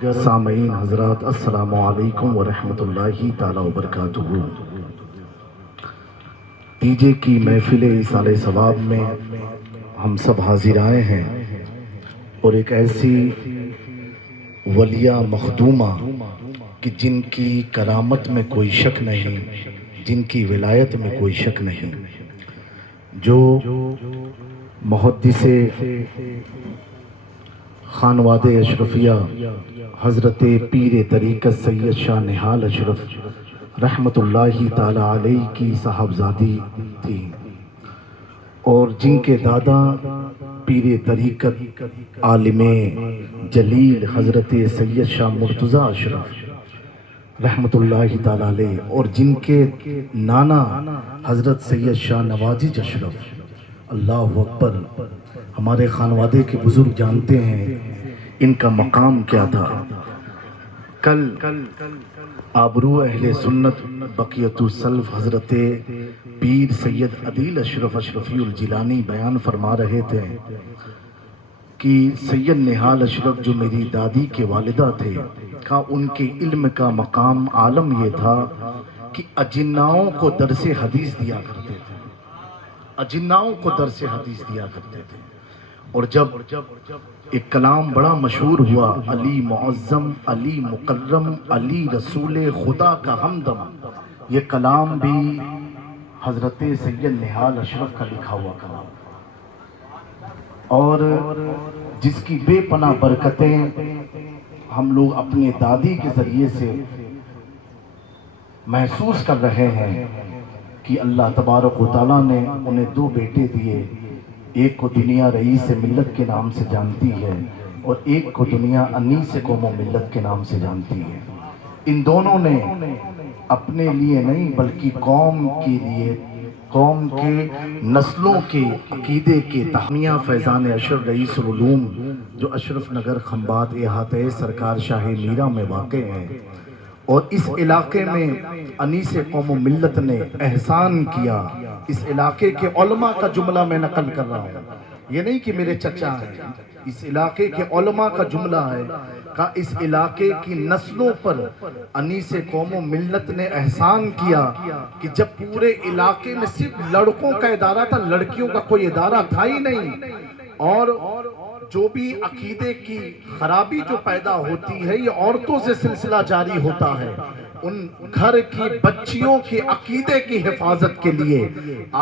سامعین حضرات، السلام علیکم ورحمۃ اللہ تعالی وبرکاتہ۔ دیجے کی محفل ایصال ثواب میں ہم سب حاضر آئے ہیں اور ایک ایسی ولیہ مخدومہ کہ جن کی کرامت میں کوئی شک نہیں، جن کی ولایت میں کوئی شک نہیں، جو محدث خانواد اشرفیہ حضرت پیر طریقت سید شاہ نہال اشرف رحمت اللہ تعالی علیہ کی صاحبزادی تھی، اور جن کے دادا پیر طریقت عالم جلیل حضرت سید شاہ مرتضیٰ اشرف رحمت اللہ تعالی علیہ، اور جن کے نانا حضرت سید شاہ نواجج اشرف، اللہ اکبر۔ ہمارے خانوادے کے بزرگ جانتے ہیں ان کا مقام کیا تھا۔ کل آبرو اہل سنت بقیت السلف حضرت پیر سید عدیل اشرف اشرفی الجیلانی بیان فرما رہے تھے کہ سید نہال اشرف جو میری دادی کے والدہ تھے، کا ان کے علم کا مقام عالم یہ تھا کہ اجناؤں کو درس حدیث دیا کرتے تھے، اجناؤں کو درس حدیث دیا کرتے تھے۔ اور جب ایک کلام بڑا مشہور ہوا، علی معظم، علی مکرم، علی رسول خدا کا ہمدم، یہ کلام بھی حضرت سید نہال اشرف کا لکھا ہوا کلام، اور جس کی بے پناہ برکتیں ہم لوگ اپنے دادی کے ذریعے سے محسوس کر رہے ہیں کہ اللہ تبارک و تعالیٰ نے انہیں دو بیٹے دیے، ایک کو دنیا رئیس ملت کے نام سے جانتی ہے اور ایک کو دنیا انیس قوم و ملت کے نام سے جانتی ہے۔ ان دونوں نے اپنے لیے نہیں بلکہ قوم کے لیے، قوم کے نسلوں کے عقیدے کے تحمیہ فیضان اشرف رئیس العلوم جو اشرف نگر خنبات احاطہ سرکار شاہ میرا میں واقع ہے، اور اس علاقے میں انیس قوم و ملت نے احسان کیا۔ اس علاقے کے علماء کا جملہ میں نقل کر رہا ہوں، یہ نہیں کہ میرے چچا ہیں، اس علاقے کے علماء کا جملہ ہے کہ اس علاقے کی نسلوں پر انیس قوم و ملت نے احسان کیا کہ جب پورے علاقے میں صرف لڑکوں کا ادارہ تھا، لڑکیوں کا کوئی ادارہ تھا ہی نہیں، اور جو بھی عقیدے کی خرابی جو پیدا ہوتی ہے یہ عورتوں سے سلسلہ جاری ہوتا ہے۔ ان گھر کی بچیوں کے عقیدے کی حفاظت کے لیے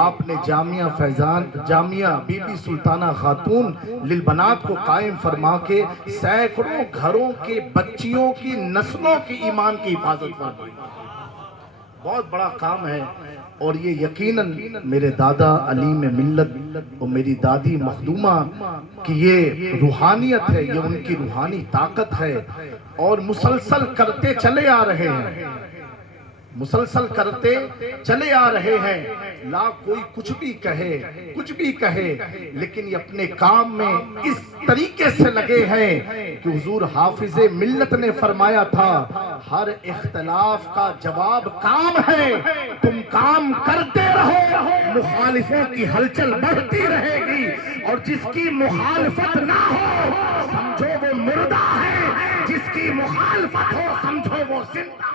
آپ نے جامعہ فیضان، جامعہ بی بی سلطانہ خاتون للبنات کو قائم فرما کے سینکڑوں گھروں کے بچیوں کی نسلوں کی ایمان کی حفاظت فرمائی۔ بہت بڑا کام ہے، اور یہ یقیناً میرے دادا علیم ملت اور میری دادی مخدومہ کی یہ روحانیت ہے، یہ ان کی روحانی طاقت ہے، اور مسلسل کرتے چلے آ رہے ہیں، مسلسل کرتے چلے آ رہے ہیں۔ لا کوئی کچھ بھی کہے، کچھ بھی کہے، لیکن یہ اپنے کام میں اس طریقے سے لگے ہیں کہ حضور حافظ ملت نے فرمایا تھا، ہر اختلاف کا جواب کام ہے، تم کام کرتے رہو، مخالفوں کی ہلچل بڑھتی رہے گی، اور جس کی مخالفت نہ ہو سمجھو وہ مردہ ہے، جس کی مخالفت ہو سمجھو وہ زندہ ہے۔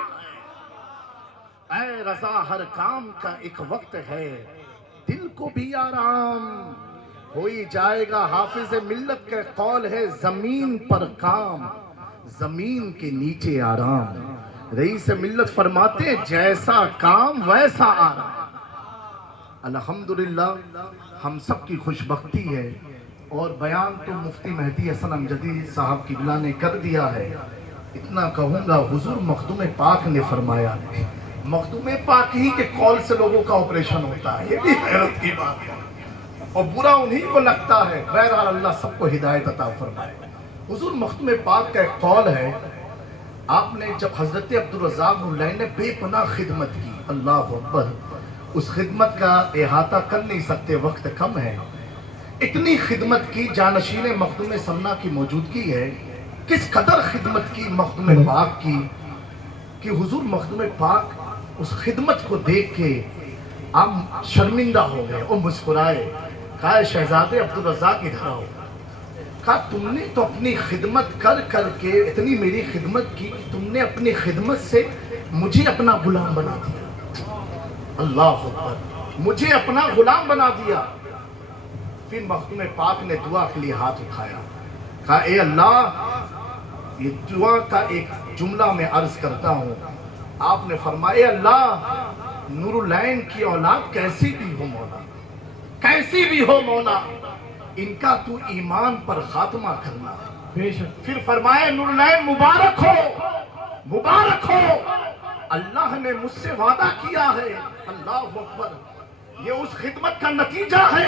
اے رضا ہر کام کا ایک وقت ہے، دل کو بھی آرام ہو ہی جائے گا۔ حافظ ملت کا قول ہے، زمین پر کام، زمین کے نیچے آرام۔ رئیس ملت فرماتے ہیں، جیسا کام ویسا آرام۔ الحمدللہ ہم سب کی خوش بختی ہے، اور بیان تو مفتی مہدی حسن امجدی صاحب قبلہ نے کر دیا ہے۔ اتنا کہوں گا، حضور مخدوم پاک نے فرمایا، مخدوم پاک ہی کے قول سے لوگوں کا آپریشن ہوتا ہے، یہ بھی حیرت کی بات ہے، اور برا انہی کو لگتا ہے۔ بہرحال اللہ سب کو ہدایت عطا فرمائے۔ حضور مخدوم پاک کا ایک قول ہے، آپ نے جب حضرت عبدالرزاق ملائن نے بے پناہ خدمت کی، اللہ اکبر، اس خدمت کا احاطہ کر نہیں سکتے، وقت کم ہے، اتنی خدمت کی، جانشین مخدوم سمنا کی موجودگی ہے، کس قدر خدمت کی مخدوم پاک کی کہ حضور مخدوم پاک اس خدمت کو دیکھ کے آپ شرمندہ ہو گئے اور مسکرائے، کہا شہزادے عبدالرزاق ادھر آؤ۔ کہا تم نے تو اپنی خدمت کر کر کے اتنی میری خدمت کی کہ تم نے اپنی خدمت سے مجھے اپنا غلام بنا دیا. اللہ اکبر, مجھے اپنا غلام بنا دیا. پھر مخدوم پاک نے دعا کے لیے ہاتھ اٹھایا, کہا اے اللہ, یہ دعا کا ایک جملہ میں عرض کرتا ہوں. آپ نے فرمایا اللہ, نور العین کی اولاد کیسی بھی ہو مولا, کیسی بھی ہو مولا, ان کا تو ایمان پر خاتمہ کرنا. پھر فرمایا نور العین مبارک ہو, مبارک ہو, اللہ نے مجھ سے وعدہ کیا ہے. اللہ اکبر, یہ اس خدمت کا نتیجہ ہے.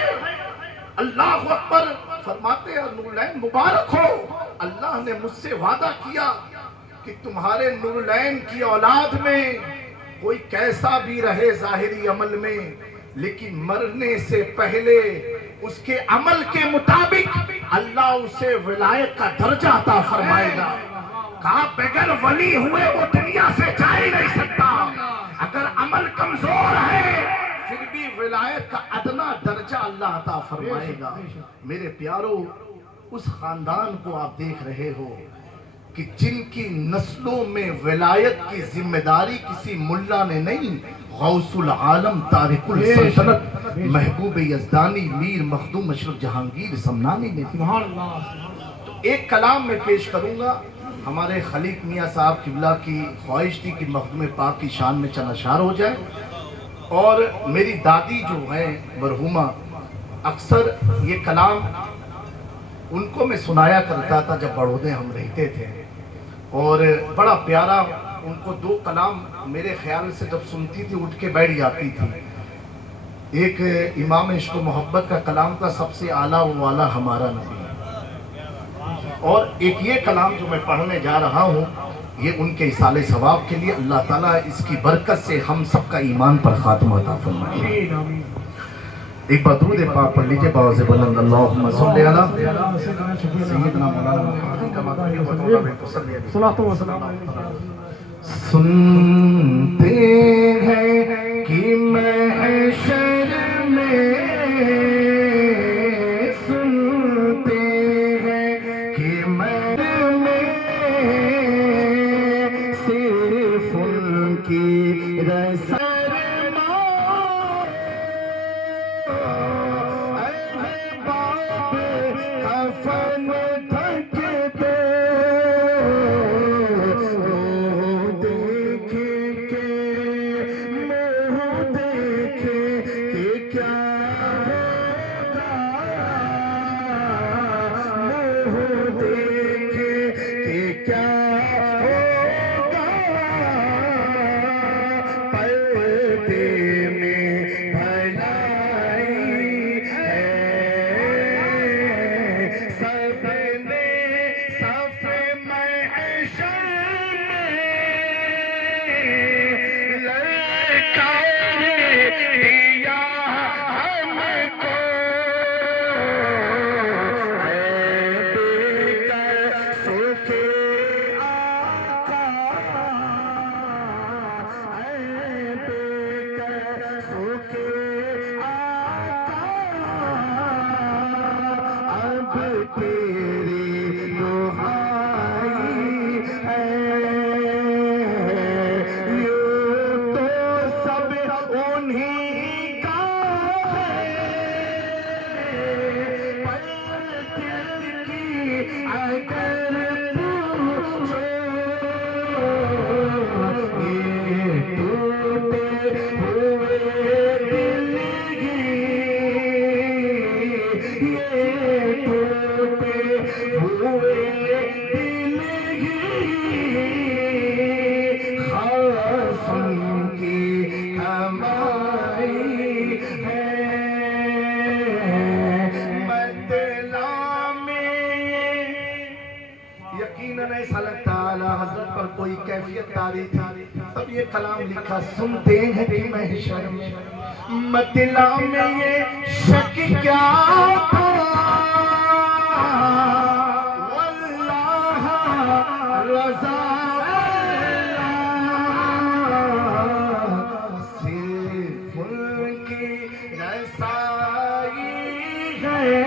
اللہ اکبر, فرماتے ہیں نور العین مبارک ہو, اللہ نے مجھ سے وعدہ کیا کہ تمہارے نور العین کی اولاد میں کوئی کیسا بھی رہے ظاہری عمل میں, لیکن مرنے سے پہلے اس کے عمل کے مطابق اللہ اسے ولایت کا درجہ عطا فرمائے گا. کہا بغیر ولی ہوئے وہ دنیا سے جا ہی نہیں سکتا. اگر عمل کمزور ہے پھر بھی ولایت کا ادنا درجہ اللہ عطا فرمائے گا. میرے پیارو, اس خاندان کو آپ دیکھ رہے ہو کہ جن کی نسلوں میں ولایت کی ذمہ داری کسی ملا نے نہیں, غوث العالم تارک السلطنت محبوب یزدانی میر مخدوم اشرف جہانگیر سمنانی نے. تو ایک کلام میں پیش کروں گا. ہمارے خلیق میاں صاحب قبلہ کی خواہش تھی کہ مخدوم پاک کی شان میں چند اشعار ہو جائے, اور میری دادی جو ہیں مرحومہ, اکثر یہ کلام ان کو میں سنایا کرتا تھا جب بڑودے ہم رہتے تھے, اور بڑا پیارا ان کو دو کلام میرے خیال سے جب سنتی تھی اٹھ کے بیٹھ جاتی تھی. ایک امام عشق و محبت کا کلام تھا, سب سے اعلیٰ و والا ہمارا نبی, اور ایک یہ کلام جو میں پڑھنے جا رہا ہوں یہ ان کے اصال ثواب کے لیے. اللہ تعالیٰ اس کی برکت سے ہم سب کا ایمان پر خاتمہ عطا فرمائے. ایک بار درود پاک پڑھ لیجئے باوز بلند. اللہم صلی علی سیدنا مولانا محمد کما صلاۃ و سلام. سنتے ہیں کہ محشر میں, سنتے ہیں کہ محشر میں صرف ان کی رسالت کوئی کیفیت تاری تھی, تب یہ کلام لکھا. سنتے ہیں کہ محشر میں مطلع میں یہ شک کیا تھا, واللہ رضا صرف ان کی رسائی ہے,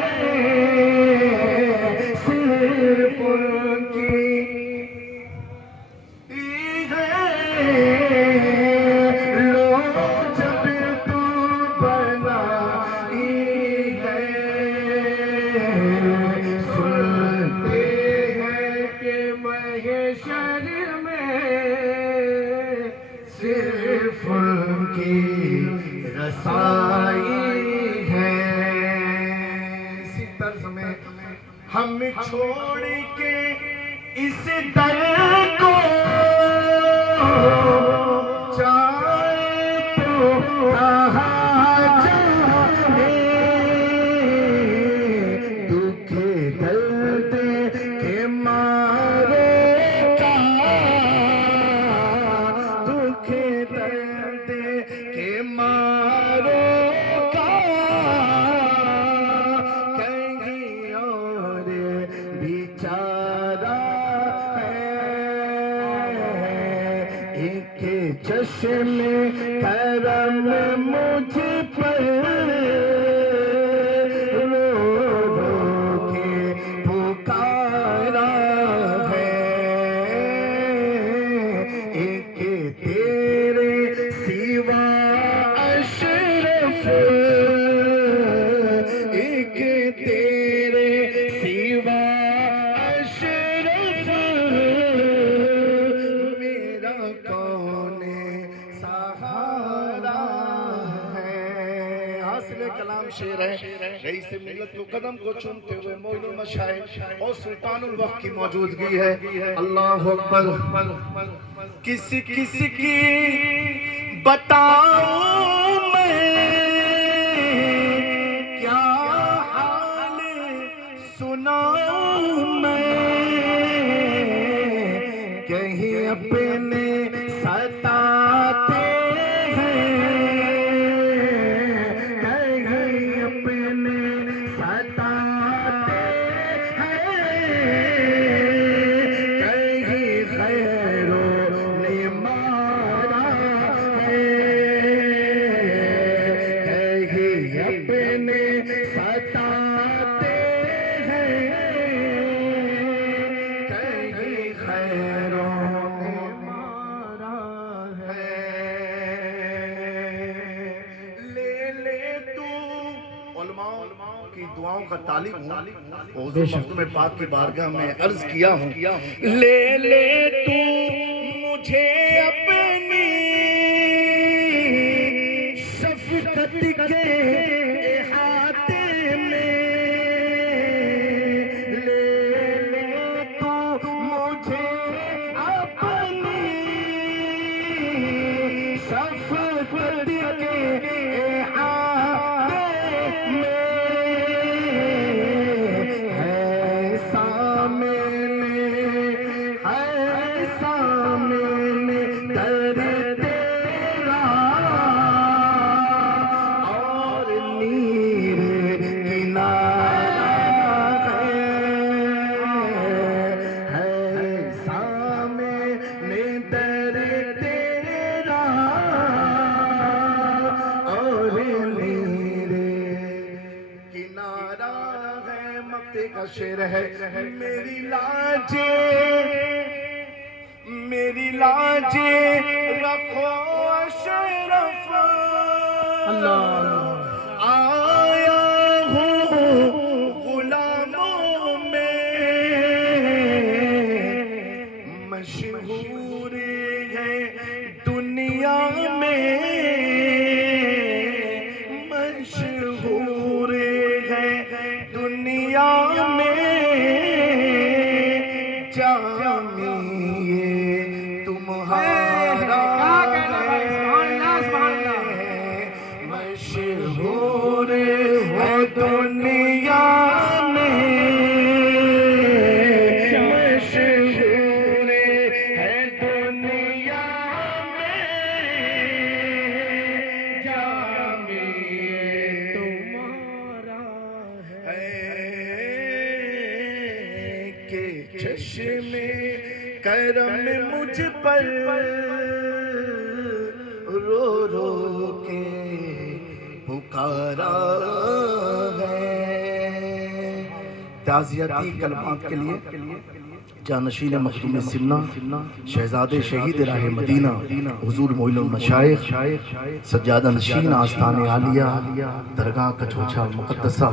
محشر میں صرف ان کی رسائی ہے. اسی طرز میں ہم چھوڑ کے اس در کو چاہے تو کہاں جائے, دکھ درد کے مارے کا, دکھ درد کے مارے کا کہیں اور بیچارہ ہے. ایک چشم کرم مجھ پر رو رو کے پکارا ہے. ایک تیرے سوا اشرف, ایک تیرے سوا اشرف میرا کون سہارا ہے. حاصل کلام شعر ہے. رئیس ملت کو قدم کو چومتے ہوئے معین المشائخ اور سلطان الوقت کی موجودگی ہے. اللہ اکبر. کسی کسی کی بتاؤں میں کیا حال سناؤں میں, کہیں اپنے ستاتے ہیں, کہیں اپنے ستاتے ہیں, کہیں غیروں نے مارا ہے, کہیں اپنے ستاتے ہیں, کہیں غیروں نے مارا ہے. لے لے تو علماء کی دعاؤں کا طالب ہوں, حضور مخدوم پاک کی بارگاہ میں عرض کیا ہوں, لے لے تو مجھے اپنی شفقت کے احاطے میں, لے لے تو مجھے اپنی شفقت کے احاطے میں. ہے سامنے, ہے سامنے در تیرا, اور نیر کنارہ ہے سامنے در تیرا, اور نیر کنارہ ہے. مکتے کا شعر ہے. میری لاجے, میری لاجے رکھو اشرف, آیا ہوں غلاموں میں, مشہور ہے دنیا میں, مشہور ہے دنیا میں, جامی تمہارا مشہور ہے دنیا میں, مشہور ہے دنیا میں, جامی تمہارا ہے. کہ چشم کرم مجھ پر رو رو کے پکارا ہے. تعزیتی کلمات کے لیے جانشین مخدوم سمنا شہزادے شہید راہ مدینہ حضور معین المشائخ سجادہ نشین آستان عالیہ درگاہ کچھوچھا مقدسہ